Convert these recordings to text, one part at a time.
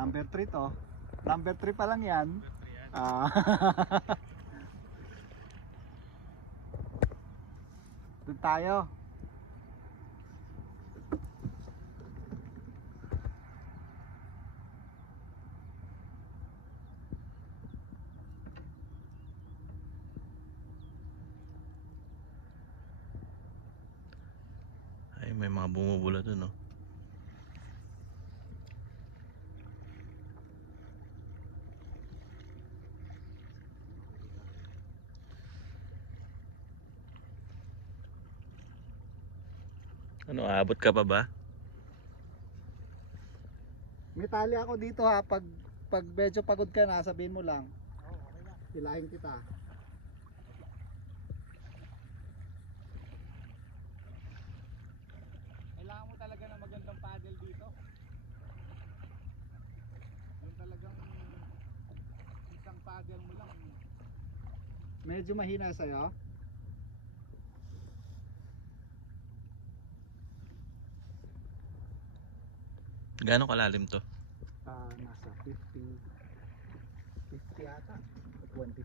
Number 3 to. Number 3 pa lang yan. Doon tayo. Ay, may mga bumubula dun, no? Ano, aabot ka pa ba? May tali ako dito ha. Pag medyo pagod ka na, sabihin mo lang. Oo, okay lang. Hilahin kita. Kailangan mo talaga ng magandang paddle dito. Yung talagang isang paddle mo lang. Medyo mahina sa'yo. Gaano kalalim to? Nasa 50 ata. 25.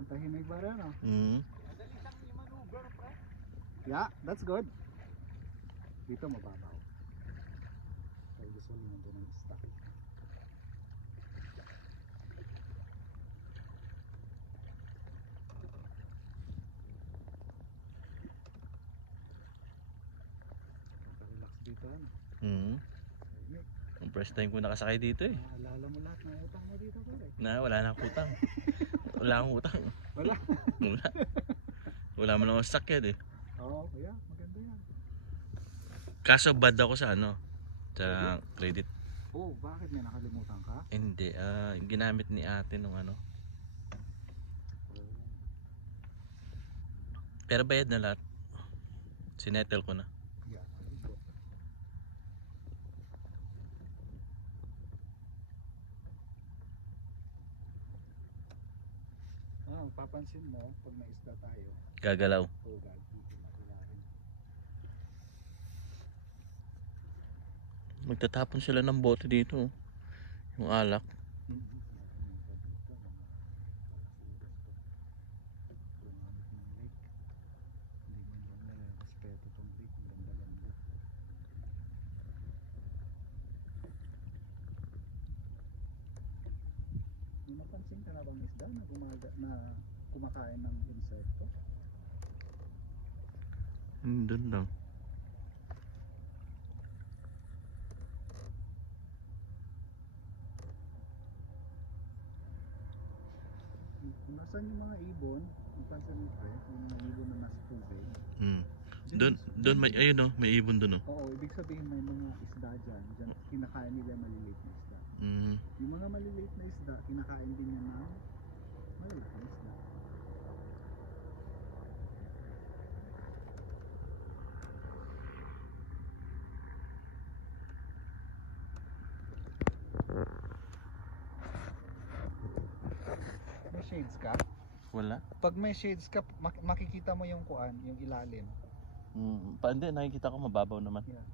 Ang tahimik ba rin, no? Madali siyang i-maneuver, pre. Yeah, that's good. Dito mababaw. Kaya usually nandun ang stock. Relax dito lang. Ang first time ko nakasakay dito eh. Naalala mo lahat ng utang mo dito, pre. Wala na akong utang. Wala akong utang. Wala. Wala mo lang akong sakyan eh. Oo, kaya maganda yan. Kaso bad ako sa ano? Sa credit. Oh, bakit may nakalimutan ka? Hindi, ginamit ni ate nung ano. Pero bayad na lahat. Sinettle ko na. Yeah, papansin mo pag naisda tayo. Gagalaw. Oh, gagawin. Magtatapon sila ng bote dito. Yung alak. Napansin ka na bang isda na kumakain ng insekto? Doon lang. Nasaan yung mga ibon? Napansin mo pre, yung mga ibon na nasa tubig. Doon may, ayun oh, may ibon doon oh. Oo, ibig sabihin may mga isda dyan. Dyan kinakain nila maliliit na isda. Yung mga maliliit na isda, kinakain din nila ng maliliit na isda. May shades ka? Wala. Pag may shades ka, makikita mo yung kuan, yung ilalim. Hindi, nakikita ko mababaw naman. Yeah.